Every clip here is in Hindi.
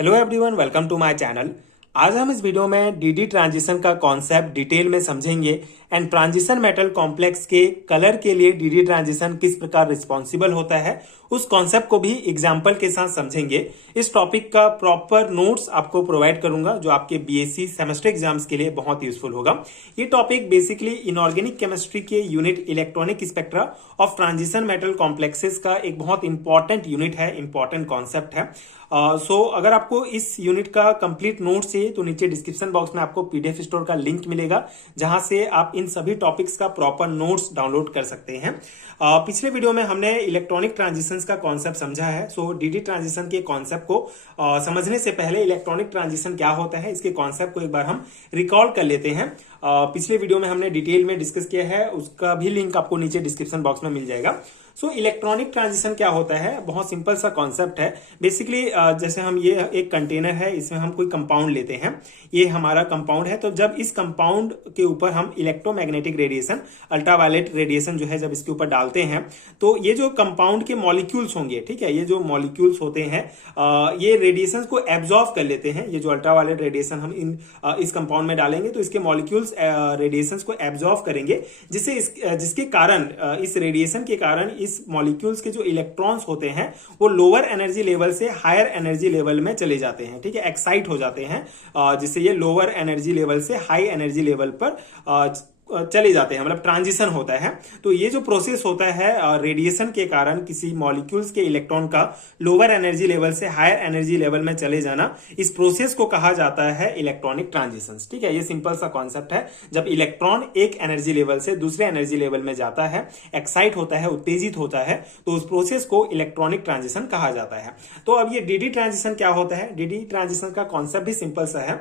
Hello everyone, welcome to my channel. आज हम इस वीडियो में डीडी ट्रांजिशन का कॉन्सेप्ट डिटेल में समझेंगे एंड ट्रांजिशन मेटल कॉम्प्लेक्स के कलर के लिए डीडी ट्रांजिशन किस प्रकार रिस्पॉन्सिबल होता है, उस कॉन्सेप्ट को भी एग्जाम्पल के साथ समझेंगे। इस टॉपिक का प्रॉपर नोट्स आपको प्रोवाइड करूंगा जो आपके बीएससी सेमेस्टर एग्जाम्स के लिए बहुत यूजफुल होगा। ये टॉपिक बेसिकली इनऑर्गेनिक केमिस्ट्री के unit electronic spectra of transition metal complexes का एक बहुत इंपॉर्टेंट यूनिट है, इंपॉर्टेंट कॉन्सेप्ट है। अगर आपको इस यूनिट का कंप्लीट नोट चाहिए तो नीचे डिस्क्रिप्शन बॉक्स में आपको पीडीएफ स्टोर का लिंक मिलेगा, जहां से आप इन सभी टॉपिक्स का प्रॉपर नोट्स डाउनलोड कर सकते हैं। पिछले वीडियो में हमने इलेक्ट्रॉनिक ट्रांजिशंस का कॉन्सेप्ट समझा है। सो डीडी ट्रांजिशन के कॉन्सेप्ट को समझने से पहले इलेक्ट्रॉनिक ट्रांजिशन क्या होता है, इसके कॉन्सेप्ट को एक बार हम रिकॉल कर लेते हैं। पिछले वीडियो में हमने डिटेल में डिस्कस किया है, उसका भी लिंक आपको नीचे डिस्क्रिप्शन बॉक्स में मिल जाएगा। इलेक्ट्रॉनिक ट्रांजिशन क्या होता है, बहुत सिंपल सा कॉन्सेप्ट है। बेसिकली जैसे हम ये एक कंटेनर है, इसमें हम कोई कंपाउंड लेते हैं, ये हमारा कंपाउंड है। तो जब इस कंपाउंड के ऊपर हम इलेक्ट्रोमैग्नेटिक रेडिएशन, अल्ट्रावायलेट रेडिएशन जो है जब इसके ऊपर डालते हैं, तो ये जो कंपाउंड के मॉलिक्यूल्स होंगे, ठीक है, ये जो मॉलिक्यूल्स होते हैं ये रेडिएशन को एब्जॉर्ब कर लेते हैं। ये जो अल्ट्रावायलेट रेडिएशन हम इस कंपाउंड में डालेंगे तो इसके मॉलिक्यूल्स रेडिएशन को एब्जॉर्ब करेंगे, जिसके कारण इस रेडिएशन के कारण इस मॉलिक्यूल्स के जो इलेक्ट्रॉन्स होते हैं वो लोअर एनर्जी लेवल से हायर एनर्जी लेवल में चले जाते हैं, ठीक है, एक्साइट हो जाते हैं, जिससे ये लोअर एनर्जी लेवल से हाई एनर्जी लेवल पर चले जाते हैं, मतलब ट्रांजिशन होता है। तो ये जो प्रोसेस होता है रेडिएशन के कारण किसी मॉलिक्यूल्स के इलेक्ट्रॉन का लोअर एनर्जी लेवल से हायर एनर्जी लेवल में चले जाना, इस प्रोसेस को कहा जाता है इलेक्ट्रॉनिक ट्रांजिशन। ठीक है, ये सिंपल सा कॉन्सेप्ट है। जब इलेक्ट्रॉन एक एनर्जी लेवल से दूसरे एनर्जी लेवल में जाता है, एक्साइट होता है, उत्तेजित होता है, तो उस प्रोसेस को इलेक्ट्रॉनिक ट्रांजिशन कहा जाता है। तो अब ये डीडी ट्रांजिशन क्या होता है, डीडी ट्रांजिशन का कॉन्सेप्ट भी सिंपल सा है।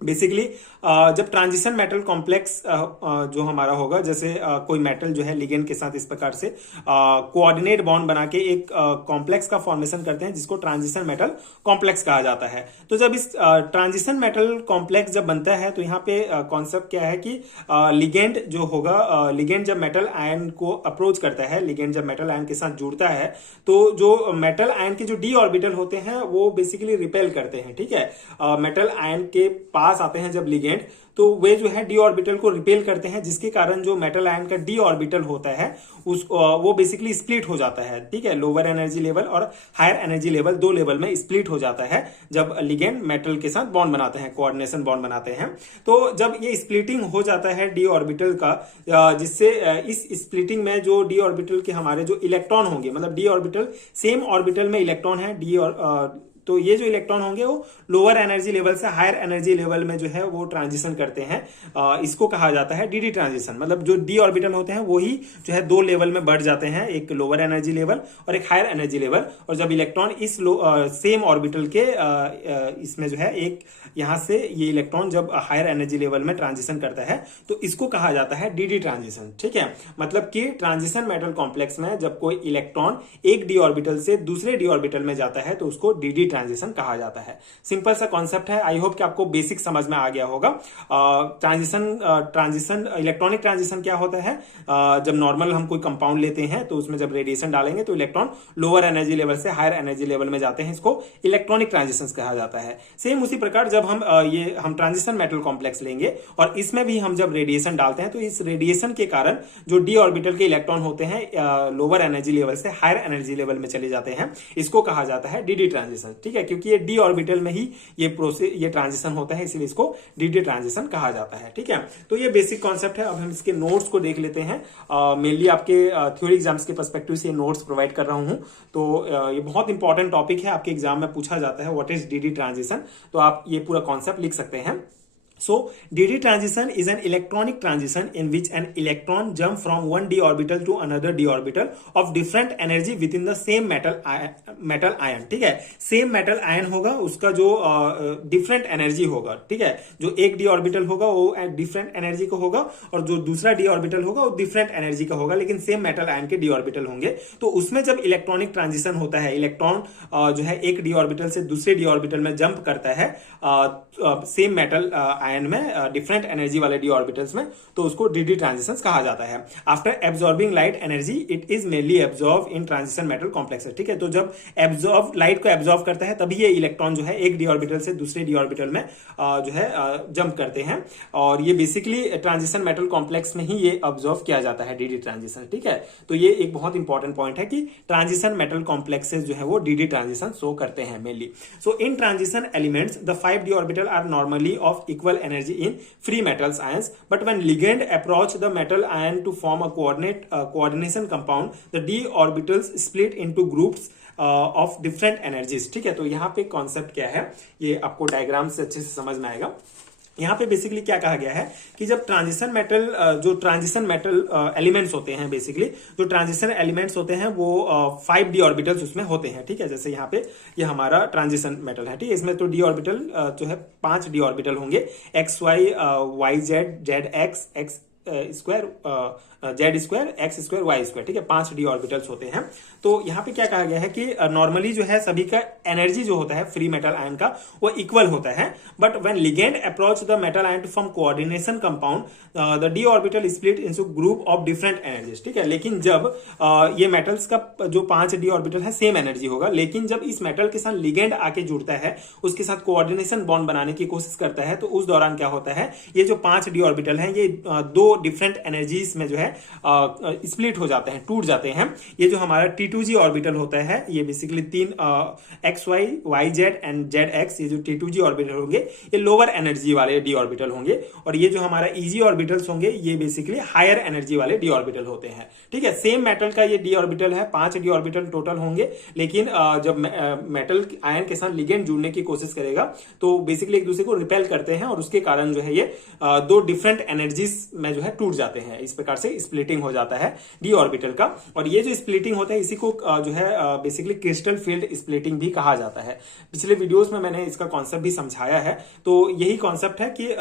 बेसिकली जब ट्रांजिशन मेटल कॉम्प्लेक्स जो हमारा होगा, जैसे कोई मेटल जो है लिगेंड के साथ इस प्रकार से कोऑर्डिनेट बॉन्ड बना के एक कॉम्प्लेक्स का फॉर्मेशन करते हैं, जिसको ट्रांजिशन मेटल कॉम्प्लेक्स कहा जाता है। तो जब इस ट्रांजिशन मेटल कॉम्प्लेक्स जब बनता है तो यहाँ पे कॉन्सेप्ट क्या है कि लिगेंड जो होगा, लिगेंड जब मेटल आयन को अप्रोच करता है, लिगेंड जब मेटल आयन के साथ जुड़ता है, तो जो मेटल आयन के जो डी ऑर्बिटल होते हैं वो बेसिकली रिपेल करते हैं, ठीक है। मेटल आयन के पास आते हैं जब लिगेंड, तो वे जो है डी ऑर्बिटल को रिपेल करते हैं, जिसके कारण जो मेटल आयन का डी ऑर्बिटल होता है वो बेसिकली स्प्लिट हो जाता है, ठीक है। लोअर एनर्जी लेवल और हायर एनर्जी लेवल, दो लेवल में स्प्लिट हो जाता है जब लिगेंड मेटल के साथ बॉन्ड बनाते हैं, कोऑर्डिनेशन बॉन्ड बनाते हैं। तो जब ये स्प्लिटिंग हो जाता है डी ऑर्बिटल का, जिससे इस स्प्लिटिंग में जो डी ऑर्बिटल के हमारे जो इलेक्ट्रॉन होंगे, मतलब डी ऑर्बिटल सेम ऑर्बिटल में इलेक्ट्रॉन है, तो ये जो इलेक्ट्रॉन होंगे वो लोअर एनर्जी लेवल से हायर एनर्जी लेवल में जो है वो ट्रांजिशन करते हैं। इसको कहा जाता है डीडी ट्रांजिशन। मतलब जो डी ऑर्बिटल होते हैं वो ही जो है दो लेवल में बढ़ जाते हैं, एक लोअर एनर्जी लेवल और एक हायर एनर्जी लेवल। और जब इलेक्ट्रॉन इस सेम ऑर्बिटल के इसमें जो है एक यहां से ये इलेक्ट्रॉन जब हायर एनर्जी लेवल में ट्रांजिशन करता है तो इसको कहा जाता है डीडी ट्रांजिशन, ठीक है। मतलब कि ट्रांजिशन मेटल कॉम्प्लेक्स में जब कोई इलेक्ट्रॉन एक डी ऑर्बिटल से दूसरे डी ऑर्बिटल में जाता है तो उसको डीडी ट्रांजिशन कहा जाता है। सिंपल सा कॉन्सेप्ट है। आई होप कि आपको बेसिक समझ में आ गया होगा। ट्रांजिशन इलेक्ट्रॉनिक ट्रांजिशन क्या होता है, जब नॉर्मल हम कोई कंपाउंड लेते हैं तो उसमें जब रेडिएशन डालेंगे तो इलेक्ट्रॉन लोअर एनर्जी लेवल से हायर एनर्जी लेवल में जाते हैं, इसको इलेक्ट्रॉनिक ट्रांजिशन कहा जाता है। सेम उसी प्रकार जब हम ट्रांजिशन मेटल कॉम्प्लेक्स लेंगे और इसमें भी हम जब रेडिएशन डालते हैं तो इस रेडिएशन के कारण जो डी ऑर्बिटल के इलेक्ट्रॉन होते हैं लोअर एनर्जी लेवल से हायर एनर्जी लेवल में चले जाते हैं, इसको कहा जाता है डीडी ट्रांजिशन, ठीक है। क्योंकि ये डी ऑर्बिटल में ही ये ट्रांजिशन होता है, इसलिए इसको डीडी ट्रांजिशन कहा जाता है, ठीक है। तो ये बेसिक कॉन्सेप्ट है। अब हम इसके नोट्स को देख लेते हैं। मेनली आपके थ्योरी एग्जाम्स के पर्सपेक्टिव से नोट्स प्रोवाइड कर रहा हूं। तो ये बहुत इंपॉर्टेंट टॉपिक है, आपके एग्जाम में पूछा जाता है व्हाट इज डीडी ट्रांजिशन, तो आप ये पूरा कॉन्सेप्ट लिख सकते हैं। So, DD transition is an electronic transition in which an electron jump from one d orbital to another d orbital of different energy within the same metal ion, ठीक है। सेम मेटल आयन होगा, उसका जो डिफरेंट एनर्जी होगा, ठीक है। जो एक डी ऑर्बिटल होगा वो डिफरेंट एनर्जी का होगा और जो दूसरा डी ऑर्बिटल होगा वो डिफरेंट एनर्जी का होगा, लेकिन सेम मेटल आयन के डी ऑर्बिटल होंगे। तो उसमें जब इलेक्ट्रॉनिक ट्रांजिशन होता है, इलेक्ट्रॉन जो है एक डी ऑर्बिटल से दूसरे डी ऑर्बिटल में जंप करता है सेम मेटल आयन में, डिफरेंट एनर्जी वाले डी ऑर्बिटल्स में, तो उसको डी ट्रांजिशन कहा जाता है। After absorbing light energy it is mainly absorb in transition metal complexes. ठीक है, तो जब एब्जॉर्ब लाइट को एब्जॉर्ब करता है तभी ये इलेक्ट्रॉन जो है एक डी ऑर्बिटल से दूसरे डी ऑर्बिटल में जो है जंप करते हैं, और ये बेसिकली ट्रांजिशन मेटल कॉम्प्लेक्स में ही ये ऑब्जर्व किया जाता है डी ट्रांजिशन। ठीक है, तो ये एक बहुत इंपॉर्टेंट पॉइंट है कि ट्रांजिशन मेटल कॉम्प्लेक्सेस जो है वो डी ट्रांजिशन शो करते हैं mainly. So in transition elements the 5 d orbital are normally of equal energy in free metals ions, but when ligand approach the metal ion to form a coordination compound, the d orbitals split into groups of different energies। ठीक है, तो यहाँ पे कॉन्सेप्ट क्या है ये आपको डायग्राम से अच्छे से समझ में आएगा। यहाँ पे बेसिकली क्या कहा गया है कि जब ट्रांजिशन मेटल जो ट्रांजिशन मेटल एलिमेंट्स होते हैं, बेसिकली जो ट्रांजिशन एलिमेंट्स होते हैं वो 5 d ऑर्बिटल्स उसमें होते हैं। ठीक है, जैसे यहाँ पे ये हमारा ट्रांजिशन मेटल है। ठीक है, इसमें तो d ऑर्बिटल जो है 5 d ऑर्बिटल होंगे, X Y Y Z Z X X square Z square X square Y square. ठीक है, 5 d ऑर्बिटल्स होते हैं। तो यहाँ पे क्या कहा गया है कि नॉर्मली जो है सभी का एनर्जी जो होता है फ्री मेटल आयन का वो इक्वल होता है, but when ligand approach the metal ion to form coordination compound the D orbital split into group of different energies. ठीक है, लेकिन जब ये मेटल्स का जो 5 d ऑर्बिटल है सेम एनर्जी होगा, लेकिन जब इस मेटल के साथ लिगेंड आके जुड़ता है, उसके साथ कोऑर्डिनेशन बॉन्ड बनाने की कोशिश करता है, तो उस दौरान क्या होता है, ये जो 5 d ऑर्बिटल है ये 2 डिफरेंट एनर्जीज में जो है स्प्लिट हो जाते हैं, टूट जाते हैं। ये जो हमारा T2g ऑर्बिटल होता है ये basically 3 X Y Y Z and Z X, ये जो T2g ऑर्बिटल होंगे ये लोअर एनर्जी वाले डी ऑर्बिटल होंगे, और ये जो हमारा Eg ऑर्बिटल्स होंगे ये बेसिकली हायर एनर्जी वाले डी ऑर्बिटल होते हैं। ठीक है, सेम मेटल का ये डी ऑर्बिटल है, 5 d ऑर्बिटल टोटल होंगे, लेकिन जब मेटल आयन के साथ लिगेंड जुड़ने की कोशिश करेगा तो बेसिकली एक दूसरे को रिपेल करते हैं, और उसके कारण जो है ये 2 डिफरेंट एनर्जीज में जो है टूट जाते हैं। इस प्रकार से स्प्लिटिंग हो जाता है डी ऑर्बिटल का, और ये जो स्प्लिटिंग होता है इसी को जो है बेसिकली क्रिस्टल फील्ड स्प्लिटिंग भी कहा जाता है। पिछले वीडियोस में मैंने इसका कॉन्सेप्ट भी समझाया है, तो यही कॉन्सेप्ट है कि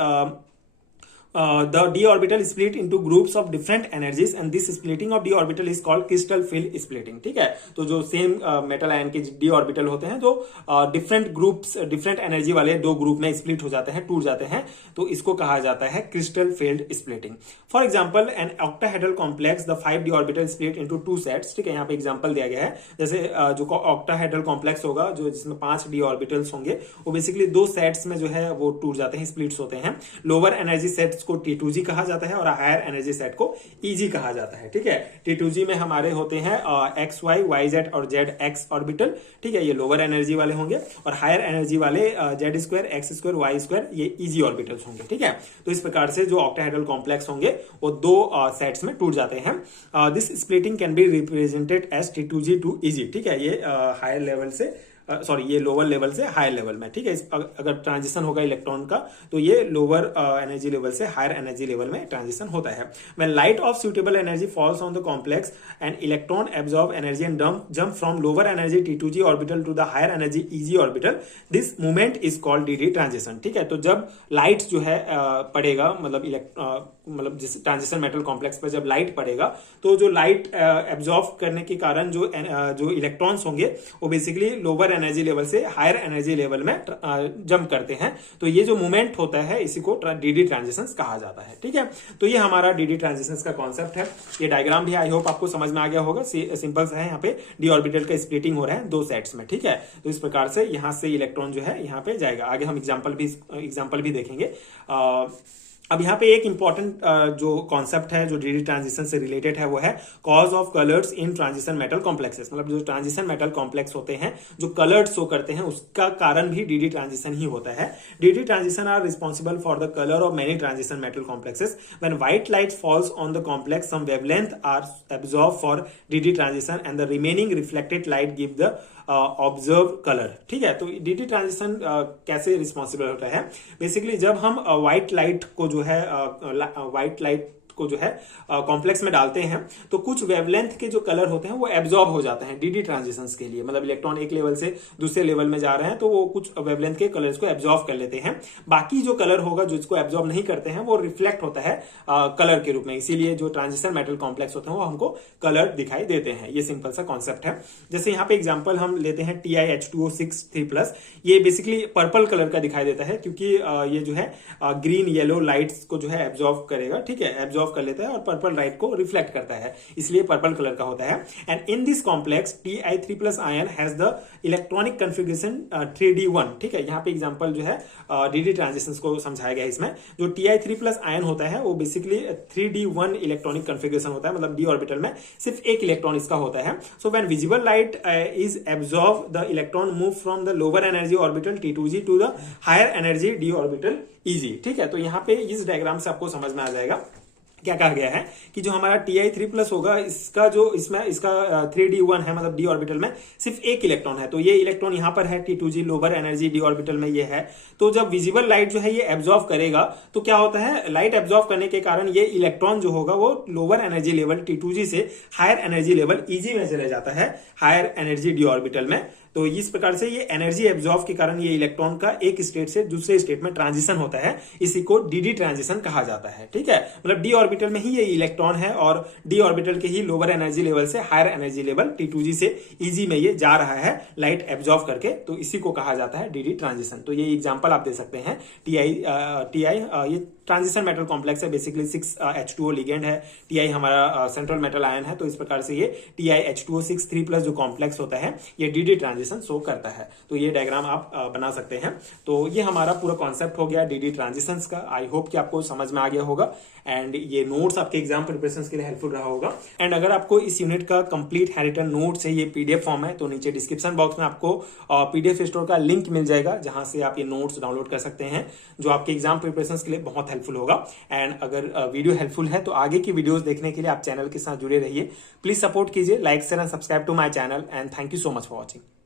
the d orbital split into groups of different energies and this splitting of d orbital is called crystal field splitting। ठीक है, तो जो सेम मेटल आयन के d ऑर्बिटल होते हैं तो डिफरेंट ग्रुप्स डिफरेंट एनर्जी वाले 2 ग्रुप में स्प्लिट हो जाते हैं, टूट जाते हैं, तो इसको कहा जाता है crystal field splitting. For example an octahedral complex the 5 d orbital split into 2 sets. ठीक है, यहाँ पे एग्जांपल दिया गया है, जैसे जो ऑक्टाहेड्रल कॉम्प्लेक्स होगा जो जिसमें 5 d ऑर्बिटल्स होंगे वो बेसिकली 2 सेट्स में जो है वो टूट जाते हैं, स्प्लिट्स होते हैं। लोअर एनर्जी सेट्स को T2g कहा जाता है और हायर एनर्जी सेट को Eg कहा जाता है। ठीक है, T2g में हमारे होते हैं एक्स वाई वाई जेड और जेड एक्स ऑर्बिटल। ठीक है, ये लोअर एनर्जी वाले होंगे, और हायर एनर्जी वाले Z square X square Y square ये Eg ऑर्बिटल्स होंगे। ठीक है, तो इस प्रकार से जो ऑक्टाहेड्रल कॉम्प्लेक्स होंगे वो 2 सेट्स में टूट जाते हैं। This splitting can be represented as T2g to Eg। ठीक है, ये हायर लेवल से ये लोअर लेवल से हायर लेवल में। ठीक है, अगर ट्रांजिशन होगा इलेक्ट्रॉन का तो ये लोअर एनर्जी लेवल से हायर एनर्जी लेवल में ट्रांजिशन होता है। When light of suitable energy falls on the complex and electron absorb energy and jump from lower energy T2g orbital to the higher energy Eg orbital, this movement is called D transition. ठीक है, तो जब लाइट जो है पड़ेगा, मतलब जिस ट्रांजिशन मेटल कॉम्प्लेक्स पर जब लाइट पड़ेगा तो जो लाइट एब्जॉर्ब करने के कारण जो इलेक्ट्रॉन्स होंगे वो बेसिकली लोअर एनर्जी लेवल से हायर एनर्जी लेवल में जंप करते हैं, तो ये जो मूवमेंट होता है इसी को डी ट्रांजिशंस कहा जाता है। ठीक है, तो ये हमारा डी ट्रांजिशंस का कॉन्सेप्ट है। ये डायग्राम भी आई होप आपको समझ में आ गया होगा। सिंपल सा है, यहाँ पे डी ऑर्बिटल का स्प्लिटिंग हो रहा है 2 सेट्स में। ठीक है, तो इस प्रकार से यहाँ से इलेक्ट्रॉन जो है यहाँ पे जाएगा। आगे हम एग्जाम्पल भी देखेंगे। अब यहाँ पे एक इंपॉर्टेंट जो कॉन्सेप्ट है जो डी ट्रांजिशन से रिलेटेड है वो है cause of colours in transition metal complexes. मतलब जो ट्रांजिशन मेटल कॉम्प्लेक्स होते हैं जो कलर्ड शो करते हैं उसका कारण भी डी ट्रांजिशन ही होता है। D transition are responsible for the colour of many transition metal complexes. When white light falls on the complex some wavelength are absorb for D transition and the remaining reflected light give the observe colour. ठीक है, तो डी ट्रांजिशन कैसे रिस्पॉन्सिबल होता है? बेसिकली जब हम व्हाइट लाइट को जो है व्हाइट लाइट को जो है कॉम्प्लेक्स में डालते हैं तो कुछ वेवलेंथ के जो कलर होते हैं वो एब्जॉर्ब हो जाते हैं डीडी ट्रांजिशंस के लिए। मतलब इलेक्ट्रॉन एक लेवल से दूसरे लेवल में जा रहे हैं तो वो कुछ वेवलेंथ के कलर्स को एब्जॉर्ब कर लेते हैं। बाकी जो कलर होगा जो इसको एब्जॉर्ब नहीं करते हैं वो रिफ्लेक्ट होता है कलर के रूप में। इसीलिए जो ट्रांजिशन मेटल कॉम्प्लेक्स होते हैं वो हमको कलर दिखाई देते हैं। ये सिंपल सा कॉन्सेप्ट है। जैसे यहाँ पे एग्जांपल हम लेते हैं TiH2O6 3+। ये बेसिकली पर्पल कलर का दिखाई देता है क्योंकि ये जो है ग्रीन येलो लाइट्स को जो है एब्जॉर्ब करेगा, ठीक है, एब्जॉर्ब कर लेता है और पर्पल लाइट को रिफ्लेक्ट करता है, इसलिए पर्पल कलर का होता है। And in this complex Ti3+ ion has the electronic configuration 3D1, ठीक है। यहाँ पे एग्जांपल जो है डीडी ट्रांजिशंस को समझाया गया है। इसमें जो Ti3+ आयन होता है वो बेसिकली 3D1 इलेक्ट्रॉनिक कन्फिगरेशन होता है, मतलब d ऑर्बिटल में सिर्फ एक इलेक्ट्रॉन इसका होता है। So when visible light is absorb the electron move from the lower energy orbital T2g to the higher energy d orbital Eg, ठीक है। तो यहाँ पे इस डायग्राम से आपको समझ में आ जाएगा क्या कहा गया है कि जो हमारा Ti3+ होगा इसका जो इसमें इसका 3D1 है, मतलब d ऑर्बिटल में सिर्फ एक इलेक्ट्रॉन है। तो ये इलेक्ट्रॉन यहाँ पर है T2g lower energy d orbital में ये है। तो जब विजिबल लाइट जो है ये एब्जॉर्ब करेगा तो क्या होता है, लाइट एब्जॉर्ब करने के कारण ये इलेक्ट्रॉन जो होगा वो लोअर एनर्जी लेवल T2g से हायर एनर्जी लेवल Eg में चले जाता है, हायर एनर्जी d ऑर्बिटल में। तो इस प्रकार से ये एनर्जी एब्जॉर्ब के कारण ये इलेक्ट्रॉन का एक स्टेट से दूसरे स्टेट में ट्रांजिशन होता है, इसी को डीडी ट्रांजिशन कहा जाता है, ठीक है। मतलब डी ऑर्बिटल में ही ये इलेक्ट्रॉन है और डी ऑर्बिटल के ही लोअर एनर्जी लेवल से हायर एनर्जी लेवल T2g से Eg में ये जा रहा है लाइट एब्जॉर्ब करके, तो इसी को कहा जाता है डीडी ट्रांजिशन। तो ये एग्जांपल आप दे सकते हैं। Ti ये ट्रांजिशन मेटल कॉम्प्लेक्स है, बेसिकली 6H2O लिगेंड है। Ti हमारा सेंट्रल मेटल आयन है, तो इस प्रकार से ये TiH2O6 3+ जो कॉम्प्लेक्स होता है ये डीडी ट्रांजिशन शो करता है। तो ये डायग्राम आप बना सकते हैं। तो ये हमारा पूरा कॉन्सेप्ट हो गया डीडी ट्रांजिशंस का। आई होप कि आपको समझ में आ गया होगा एंड ये नोट्स आपके एग्जाम प्रिपरेशन के लिए हेल्पफुल रहा होगा। एंड अगर आपको इस यूनिट का कंप्लीट हैंडरिटन नोट्स है, ये PDF फॉर्म है, तो नीचे डिस्क्रिप्शन बॉक्स में आपको PDF स्टोर का लिंक मिल जाएगा जहां से आप ये नोट्स डाउनलोड कर सकते हैं, जो आपके एग्जाम प्रिपरेशन के लिए बहुत हेल्पफुल होगा। एंड अगर वीडियो हेल्पफुल है तो आगे की वीडियोस देखने के लिए आप चैनल के साथ जुड़े रहिए। प्लीज सपोर्ट कीजिए, like share and subscribe to my channel and thank you so much for watching.